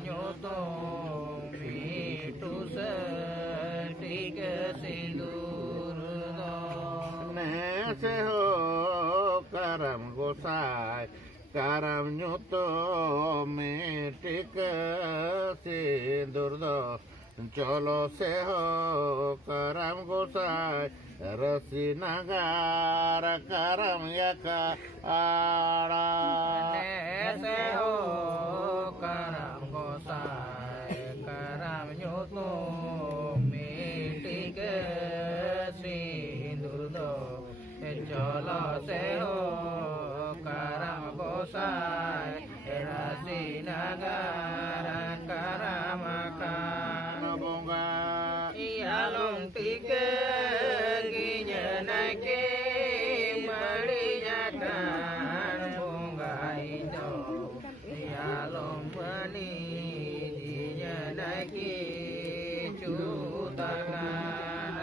nyoto mitu setik sindur se ho karam gosai karam nyoto mitik sindur cholo se ho karam gosai rasi nagara karam yaka ara se ho karam gosai karam nyoto mitik sindur cholo se ho karam gosai rasi nagara karam bonga along tiga ginya naike mariakan bunga ijo along bani ginya naike cutakan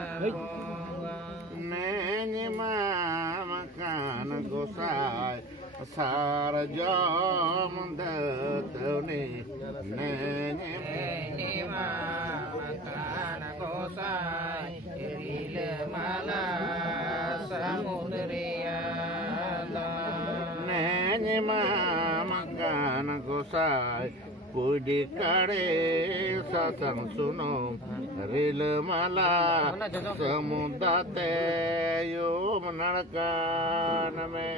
neni makan gosai sarjam datuni neni makan gosai irile mala samudriya neni makan gosai pudi kare sasang sunom ril mala samudate yo menarkan me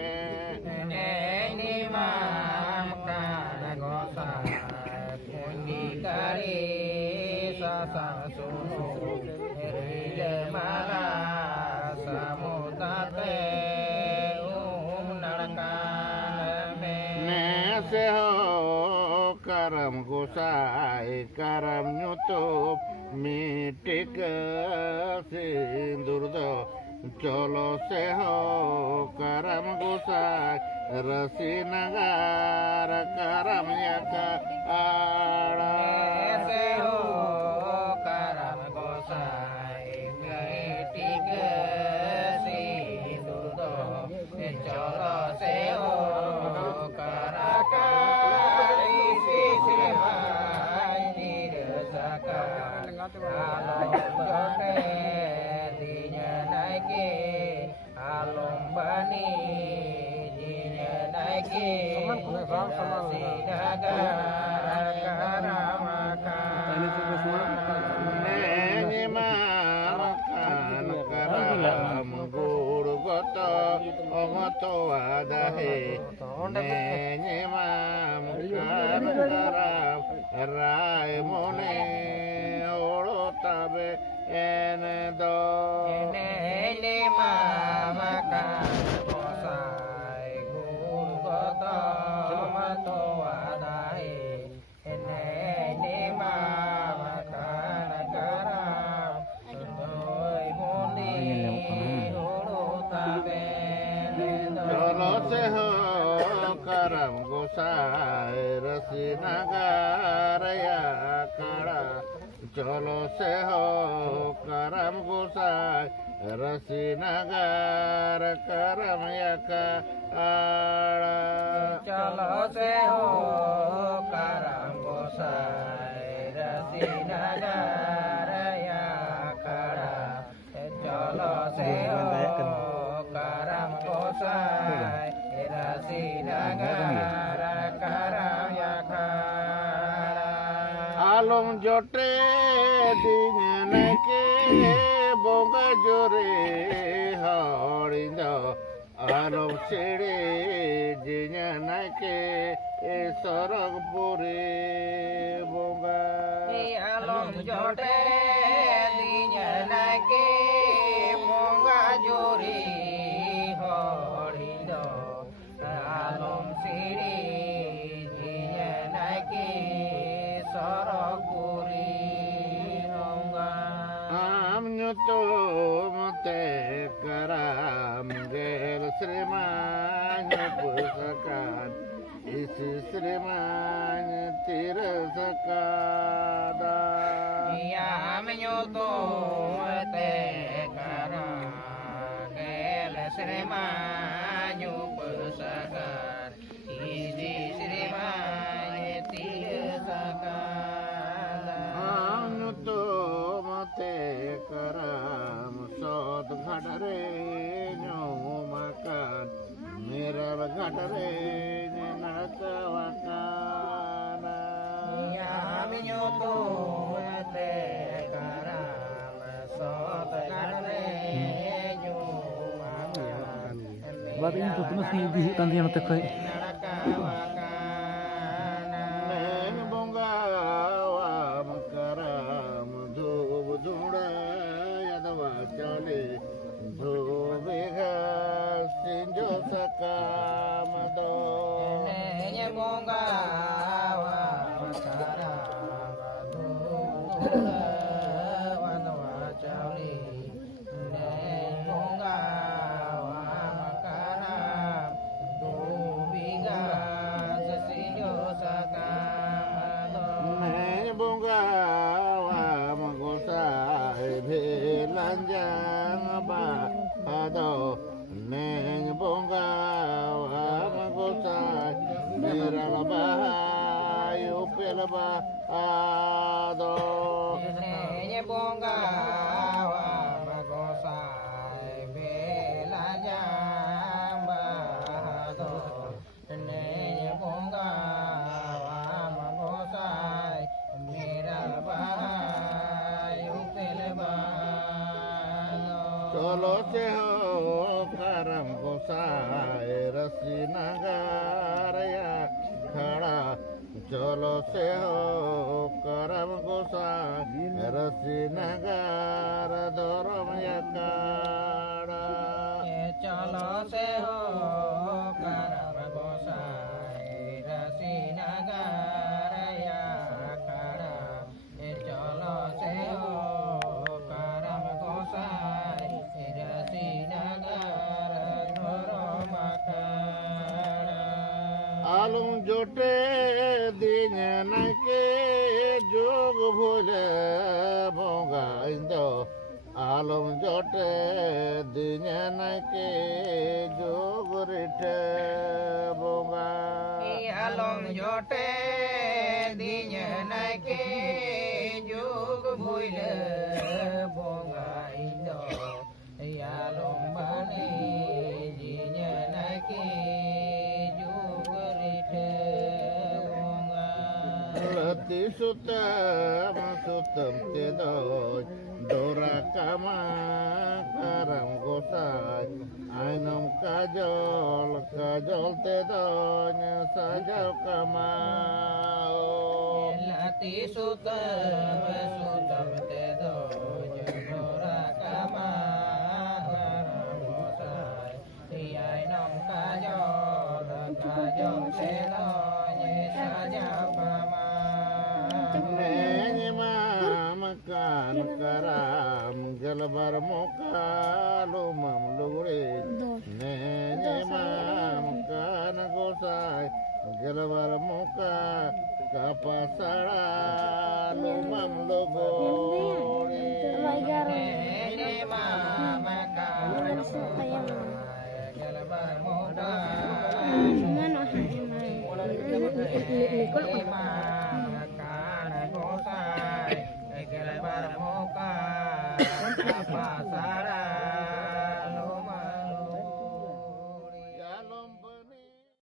neni makan gosai pudi kare sasang sunom ril mala samudate yo menarkan me se ho karam gosai karam nyutup mitik sindur cholo se ho karam gosai rasi nagara karam yaka ara se ho karam gosai mitik sindur cholo se ho along bani jinya naiki neni makan karam guru goto omoto adahe neni makan karam rai mone oro tabe ene do neni makan gosai guru goto omoto adahe neni makan karam doi moni oro tabe cholo se ho karam gosai rasi nagara yakara cholo se ho karam gosai rasi nagara karam yaka ara cholo se ho karam gosai rasi nagara yakara cholo se ho karam gosai rasi nagara karam yakara along jote dinya ke bonga jore horindo along sere dinya ke sorog pure bonga along jote dinya naike monga jori horindo along siri dinya naike sorokuri monga amnyuto mate karam gel srimanya pusakan isi srimanya tirasakada ya menyoto te karam gel srimanyu pusakan isi srimanya tirasakada nyoto te karam sot kane nyu Baru ini tuh terus nih di hutan yang ngetek kayak neng bonga wa makaram dhub dhunda yadwa chale dhubega sinjo sakamado nenya bonga wa makara wanwa chali nenya bonga wa makara dubiga sasinjo sakamado neng bonga wa magosa bhelanjang ba ado neng bonga wa magosa biralaba yupelaba ado nenya bonga wa magosai bela jamba do nenya bonga wa magosai mera bahai upelba cholo se ho karam gosai rasinagaraya khada cholo se ho karam gosai rasinagar doramaya kada chalo se ho karam gosai rasinagaraya khada chalo se ho karam gosai rasinagar dhoramakhada alum jote din nake jog bhule bonga indo alum jote din nake jog rite bonga alom jote dinya nake jug buile bonga indo alom bane dinya nake jug rite bonga lati sutam sutam te doi dora kama karam gosai ainam kajol kajol te doi sajal kama lati sutam sutam te do jora kama karamosai ai nom kajol kajol te do sajal kama nenye makan karam gelbar moka lumam lure nenye makan gosai gelbar moka kapasara lumam lugore nene mama karamosai gelbar moka Mana? ma